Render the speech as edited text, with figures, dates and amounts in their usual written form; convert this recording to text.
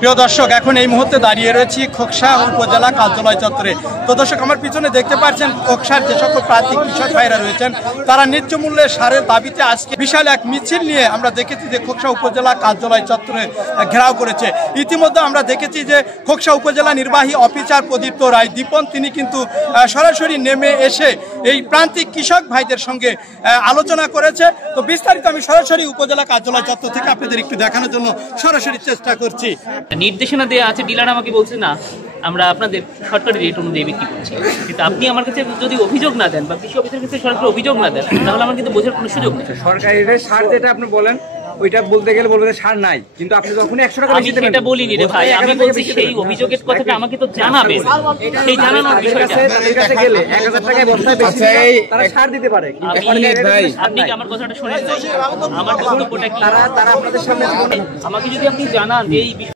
প্রিয় দর্শক, এখন এই মুহূর্তে দাঁড়িয়ে রয়েছি খোকসা উপজেলা কার্যালয় চত্বরে। তো দর্শক, আমার পিছনে দেখতে পাচ্ছেন খোকসার যে সকল প্রান্তিক কৃষক ভাইরা রয়েছেন তারা ন্যায্য মূল্যে সারের দাবিতে আজকে বিশাল এক মিছিল নিয়ে আমরা দেখেছি যে খোকসা উপজেলা কার্যালয় চত্বরে ঘেরাও করেছে। ইতিমধ্যে আমরা দেখেছি যে খোকসা উপজেলা নির্বাহী অফিসার প্রদীপ্ত রায় দীপন তিনি কিন্তু সরাসরি নেমে এসে এই প্রান্তিক কৃষক ভাইদের সঙ্গে আলোচনা করেছে। তো বিস্তারিত আমি সরাসরি উপজেলা কার্যালয় চত্বর থেকে আপনাদের একটু দেখানোর জন্য সরাসরি চেষ্টা করছি। নির্দেশনা দেওয়া আছে, ডিলার আমাকে বলছে না আমরা আপনাদের সরকারি রেট অনুযায়ী বিক্রি করছি, কিন্তু আপনি আমার কাছে যদি অভিযোগ না দেন বা কৃষি অফিসের কাছে সরকারি অভিযোগ না দেন তাহলে আমার কিন্তু বোঝার কোনো সুযোগ নেই। সরকারি রেট সার যেটা আপনি বলেন ওইটা বলতে গেলে বলবেন সার নাই, কিন্তু আপনি যখন 100 টাকা আমি সেটা বলিনি রে ভাই, আমি বলছি সেই অভিযোগের কথাটা আমাকে তো জানাবেন, সেই জানানোর বিষয়টা তাদের কাছে গেলে 1000 টাকায় বস্তায় বেশি তারা সার দিতে পারে। আপনি কি আমার কথাটা শুনেন? আমার বক্তব্যটা কি? তারা আপনাদের সামনে আমাকে যদি আপনি জানান যে এই